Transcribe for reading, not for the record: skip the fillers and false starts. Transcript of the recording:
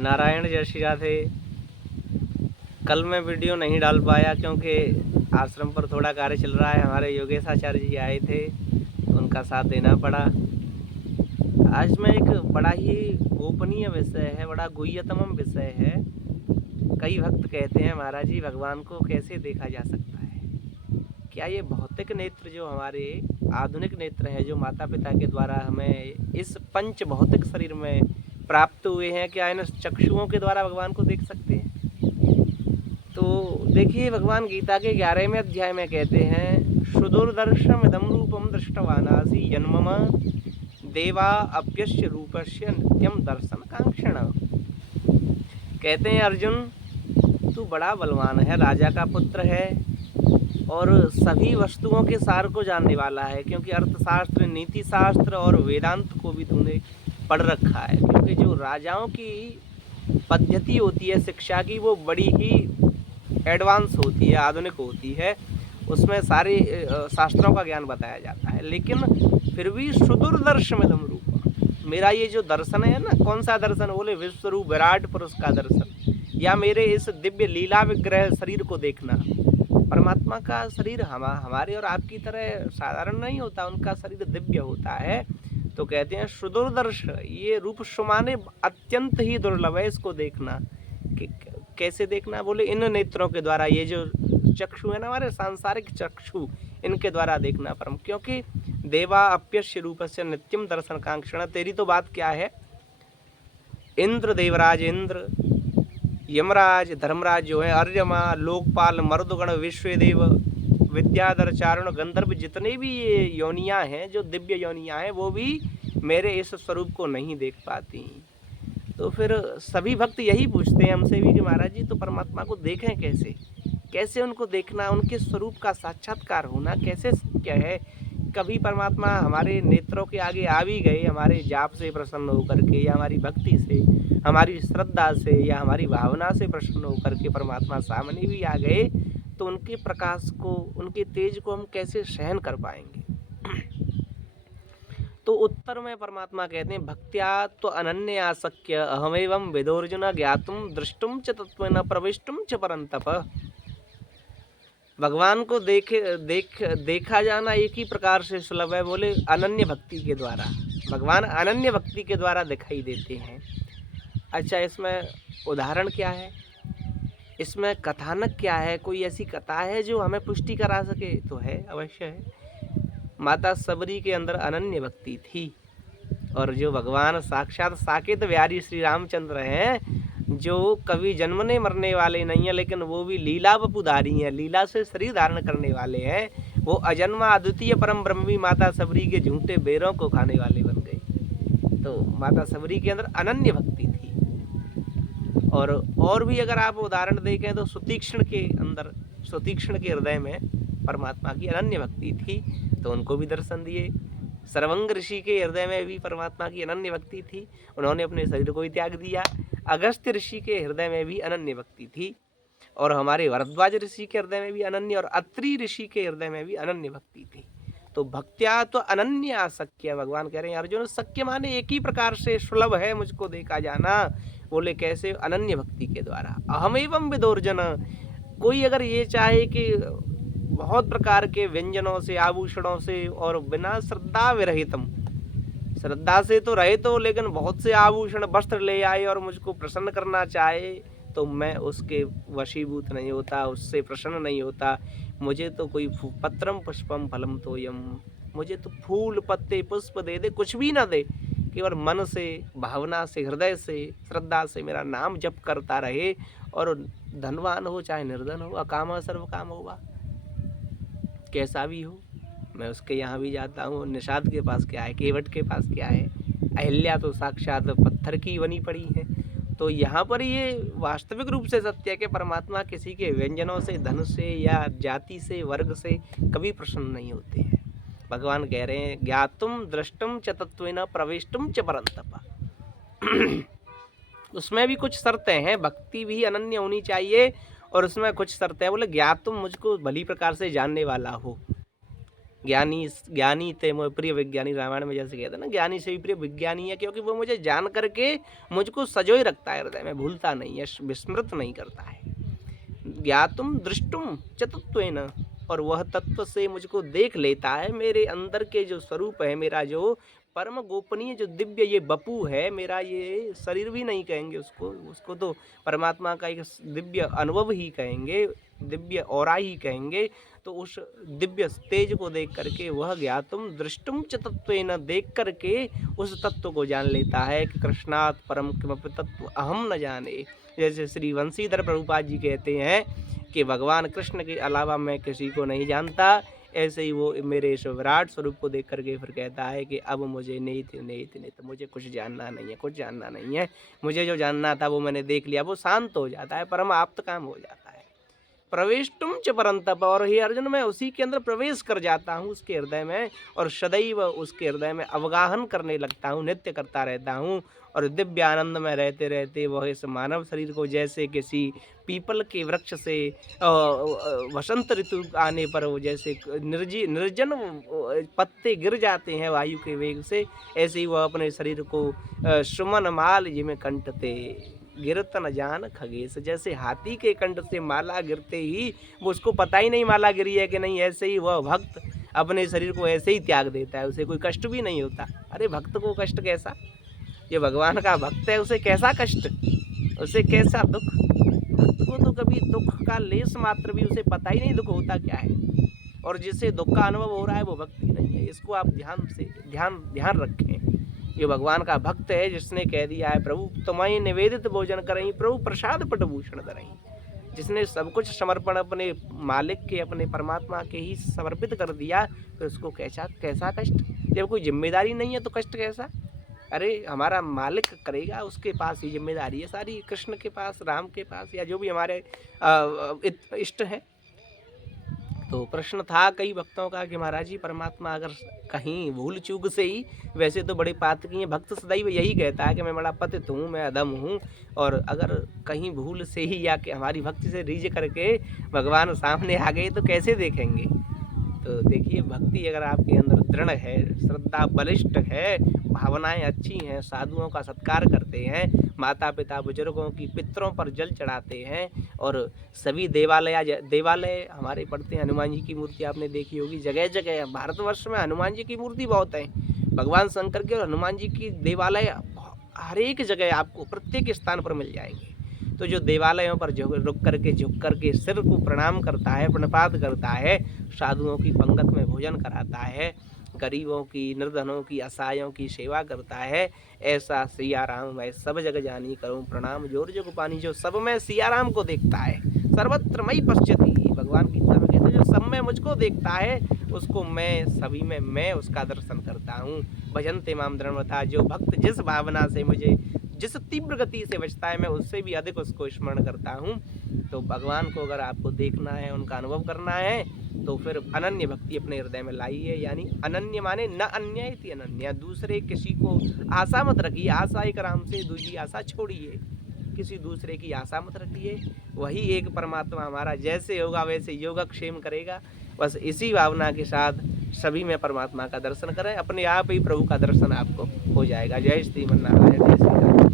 नारायण जय श्री राधे। कल मैं वीडियो नहीं डाल पाया क्योंकि आश्रम पर थोड़ा कार्य चल रहा है। हमारे योगेश आचार्य जी आए थे, उनका साथ देना पड़ा। आज मैं एक बड़ा ही गोपनीय विषय है, बड़ा गुह्यतम विषय है। कई भक्त कहते हैं महाराज जी भगवान को कैसे देखा जा सकता है? क्या ये भौतिक नेत्र जो हमारे आधुनिक नेत्र है, जो माता पिता के द्वारा हमें इस पंच भौतिक शरीर में प्राप्त हुए हैं, क्या इन चक्षुओं के द्वारा भगवान को देख सकते हैं? तो देखिए, भगवान गीता के 11वें अध्याय में कहते हैं, सुदुर्दर्शम इदं रूपम दृष्टवानासि यन्मम देवा अप्यस्य रूपस्य नित्यम दर्शन कांक्षण। कहते हैं अर्जुन, तू बड़ा बलवान है, राजा का पुत्र है और सभी वस्तुओं के सार को जानने वाला है, क्योंकि अर्थशास्त्र, नीति शास्त्र और वेदांत को भी तूने पढ़ रखा है। क्योंकि जो राजाओं की पद्धति होती है शिक्षा की, वो बड़ी ही एडवांस होती है, आधुनिक होती है। उसमें सारे शास्त्रों का ज्ञान बताया जाता है। लेकिन फिर भी सुदूरदर्शमिदं रूप, मेरा ये जो दर्शन है ना, कौन सा दर्शन? बोले विश्वरूप विराट पुरुष का दर्शन, या मेरे इस दिव्य लीला विग्रह शरीर को देखना। परमात्मा का शरीर हमारे और आपकी तरह साधारण नहीं होता, उनका शरीर दिव्य होता है। तो कहते हैं सुदूरदर्श, ये रूप सुमाने अत्यंत ही दुर्लभ है इसको देखना। कैसे देखना? बोले इन नेत्रों के द्वारा, ये जो चक्षु है ना हमारे सांसारिक चक्षु, इनके द्वारा देखना परम। क्योंकि देवा अप्यस्य रूपस्य नित्यम दर्शन कांक्षण। तेरी तो बात क्या है, इंद्र, देवराज इंद्र, यमराज, धर्मराज जो है, अर्यमा, लोकपाल, मरुदगण, विश्वदेव, विद्याधर, चारण, गंधर्व, जितने भी ये योनियाँ हैं, जो दिव्य योनियाँ हैं, वो भी मेरे इस स्वरूप को नहीं देख पाती। तो फिर सभी भक्त यही पूछते हैं हमसे भी कि महाराज जी, तो परमात्मा को देखें कैसे? कैसे उनको देखना? उनके स्वरूप का साक्षात्कार होना कैसे शक्य है? कभी परमात्मा हमारे नेत्रों के आगे आ भी गए, हमारे जाप से प्रसन्न होकर के, या हमारी भक्ति से, हमारी श्रद्धा से, या हमारी भावना से प्रसन्न होकर के परमात्मा सामने भी आ गए, तो उनके प्रकाश को, उनके तेज को हम कैसे सहन कर पाएंगे? तो उत्तर में परमात्मा कहते हैं, भक्त्या तो अनन्य आसक्य अहमेवं विदोर्जुन ज्ञातुम दृष्टुम च तत्त्वेन प्रविष्टुम च परंतप। भगवान को देखा जाना एक ही प्रकार से सुलभ है। बोले अनन्य भक्ति के द्वारा, भगवान अनन्य भक्ति के द्वारा दिखाई देते हैं। अच्छा, इसमें उदाहरण क्या है? इसमें कथानक क्या है? कोई ऐसी कथा है जो हमें पुष्टि करा सके? तो है, अवश्य है। माता सबरी के अंदर अनन्य भक्ति थी, और जो भगवान साक्षात साकेत बिहारी श्री रामचंद्र हैं, जो कभी जन्मने मरने वाले नहीं हैं, लेकिन वो भी लीला वपुधारी हैं, लीला से शरीर धारण करने वाले हैं। वो अजन्मा अद्वितीय परम ब्रह्मी माता सबरी के झूठे बेरों को खाने वाले बन गए। तो माता सबरी के अंदर अनन्य भक्ति थी। और भी अगर आप उदाहरण देखें तो सुतीक्ष्ण के अंदर, सुतीक्ष्ण के हृदय में परमात्मा की अनन्य भक्ति थी, तो उनको भी दर्शन दिए। सर्वंग ऋषि के हृदय में भी परमात्मा की अनन्य भक्ति थी, उन्होंने अपने शरीर को ही त्याग दिया। अगस्त्य ऋषि के हृदय में भी अनन्य भक्ति थी, और हमारे भरद्वाज ऋषि के हृदय में भी अनन्य, और अत्रि ऋषि के हृदय में भी अनन्य भक्ति थी। तो भक्त्या तो अनन्य आसक्य, भगवान कह रहे हैं अर्जुन, सख्य माने एक ही प्रकार से सुलभ है मुझको देखा जाना। बोले कैसे? अनन्य भक्ति के द्वारा। अहमेवं विदोर्जन, कोई अगर ये चाहे कि बहुत प्रकार के व्यंजनों से, आभूषणों से, और बिना श्रद्धा विरहितम, श्रद्धा से तो रहे तो, लेकिन बहुत से आभूषण वस्त्र ले आए और मुझको प्रसन्न करना चाहे, तो मैं उसके वशीभूत नहीं होता, उससे प्रसन्न नहीं होता। मुझे तो कोई पत्रम पुष्पम फलम तोयम, मुझे तो फूल पत्ते पुष्प दे दे, कुछ भी ना दे, केवल मन से, भावना से, हृदय से, श्रद्धा से मेरा नाम जप करता रहे, और धनवान हो चाहे निर्धन हो, अकामा सर्व काम होगा, कैसा भी हो, मैं उसके यहाँ भी जाता हूँ। निषाद के पास क्या है, केवट के पास क्या है, अहिल्या तो साक्षात पत्थर की बनी पड़ी है। तो यहाँ पर ये वास्तविक रूप से सत्य है कि परमात्मा किसी के व्यंजनों से, धन से, या जाति से, वर्ग से कभी प्रसन्न नहीं होते हैं। भगवान कह रहे हैं, ज्ञातुम दृष्टुम च तत्त्वेन प्रविष्टुम च परंतप। उसमें भी कुछ शर्तें हैं, भक्ति भी अनन्य होनी चाहिए, और उसमें कुछ शर्तें हैं। बोले ज्ञातुम, मुझको भली प्रकार से जानने वाला हो। ज्ञानी ज्ञानी ते मोह प्रिय विज्ञानी, रामायण में जैसे कहते हैं ना, ज्ञानी से भी प्रिय विज्ञानी है, क्योंकि वो मुझे जान करके मुझको सजोए रखता है हृदय में, भूलता नहीं है, विस्मृत नहीं करता है। ज्ञातुम दृष्टुम च तत्वेन, और वह तत्व से मुझको देख लेता है। मेरे अंदर के जो स्वरूप है, मेरा जो परम गोपनीय जो दिव्य ये बपू है, मेरा ये शरीर भी नहीं कहेंगे उसको, उसको तो परमात्मा का एक दिव्य अनुभव ही कहेंगे, दिव्य औरा ही कहेंगे। तो उस दिव्य तेज को देख करके वह ज्ञातुम दृष्टुम च तत्वेन, देख करके उस तत्व को जान लेता है कि कृष्णात् परम किमपि तत्व अहम न जाने। जैसे श्री वंशीधर प्रभुपाद जी कहते हैं कि भगवान कृष्ण के अलावा मैं किसी को नहीं जानता, ऐसे ही वो मेरे इस विराट स्वरूप को देख करके फिर कहता है कि अब मुझे नहीं, मुझे कुछ जानना नहीं है, कुछ जानना नहीं है, मुझे जो जानना था वो मैंने देख लिया। वो शांत हो जाता है, परम आप्त काम हो जाता है। प्रवेष्टुम च परंतप, और हे अर्जुन मैं उसी के अंदर प्रवेश कर जाता हूँ, उसके हृदय में, और सदैव उसके हृदय में अवगाहन करने लगता हूँ, नित्य करता रहता हूँ। और दिव्य आनंद में रहते रहते वह इस मानव शरीर को जैसे किसी पीपल के वृक्ष से वसंत ऋतु आने पर वो जैसे निर्जन पत्ते गिर जाते हैं वायु के वेग से, ऐसे ही वह अपने शरीर को सुमन माल जिमें कंठते गिरत न जान खगेश, जैसे हाथी के कंठ से माला गिरते ही वो उसको पता ही नहीं माला गिरी है कि नहीं, ऐसे ही वह भक्त अपने शरीर को ऐसे ही त्याग देता है, उसे कोई कष्ट भी नहीं होता। अरे भक्त को कष्ट कैसा, ये भगवान का भक्त है, उसे कैसा कष्ट, उसे कैसा दुख, भक्त को तो कभी दुख का लेस मात्र भी उसे पता ही नहीं दुख होता क्या है, और जिसे दुख का अनुभव हो रहा है वो भक्ति नहीं है। इसको आप ध्यान रखें। ये भगवान का भक्त है जिसने कह दिया है प्रभु तुम्हें निवेदित भोजन करहीं, प्रभु प्रसाद पटभूषण धरहीं, जिसने सब कुछ समर्पण अपने मालिक के, अपने परमात्मा के ही समर्पित कर दिया, तो उसको कैसा कष्ट, जब कोई जिम्मेदारी नहीं है तो कष्ट कैसा। अरे हमारा मालिक करेगा, उसके पास ही जिम्मेदारी है सारी, कृष्ण के पास, राम के पास, या जो भी हमारे इष्ट हैं। तो प्रश्न था कई भक्तों का कि महाराज जी परमात्मा अगर कहीं भूल चूक से ही, वैसे तो बड़े पातकी हैं, भक्त सदैव यही कहता है कि मैं बड़ा पतित हूँ, मैं अधम हूँ, और अगर कहीं भूल से ही या कि हमारी भक्ति से रीझ करके भगवान सामने आ गए तो कैसे देखेंगे। तो देखिए भक्ति अगर आपके अंदर दृढ़ है, श्रद्धा बलिष्ठ है, भावनाएं अच्छी हैं, साधुओं का सत्कार करते हैं, माता पिता बुजुर्गों की पितरों पर जल चढ़ाते हैं, और सभी देवालय हमारे पड़ते हैं, हनुमान जी की मूर्ति आपने देखी होगी जगह जगह, भारतवर्ष में हनुमान जी की मूर्ति बहुत है, भगवान शंकर के और हनुमान जी की देवालय हर एक जगह आपको प्रत्येक स्थान पर मिल जाएंगे। तो जो देवालयों पर रुक करके झुक करके सिर को प्रणाम करता है, प्रणपात करता है, साधुओं की पंगत में भोजन कराता है, गरीबों की, निर्धनों की, असहायों की सेवा करता है, ऐसा सिया राम मैं सब जग जानी करूं प्रणाम जोर जग पानी, जो सब में सिया राम को देखता है, सर्वत्र मई पश्यति, भगवान गीता में कहते हैं जो सब में मुझको देखता है उसको मैं सभी में मैं उसका दर्शन करता हूँ। भजन्ते माम दृढ़ता, जो भक्त जिस भावना से मुझे जिस तीव्र गति से बचता है मैं उससे भी अधिक उसको स्मरण करता हूँ। तो भगवान को अगर आपको देखना है, उनका अनुभव करना है, तो फिर अनन्य भक्ति अपने हृदय में लाइए। यानी अनन्य माने न अन्य इति अनन्य, दूसरे किसी को आशा मत रखिए, आशा एक राम से दूजी आशा छोड़िए, किसी दूसरे की आशा मत रखिए। वही एक परमात्मा हमारा जैसे होगा वैसे योगक्षेम करेगा। बस इसी भावना के साथ सभी में परमात्मा का दर्शन करें, अपने आप ही प्रभु का दर्शन आपको हो जाएगा। जय श्रीमन नारायण, जय श्री राम।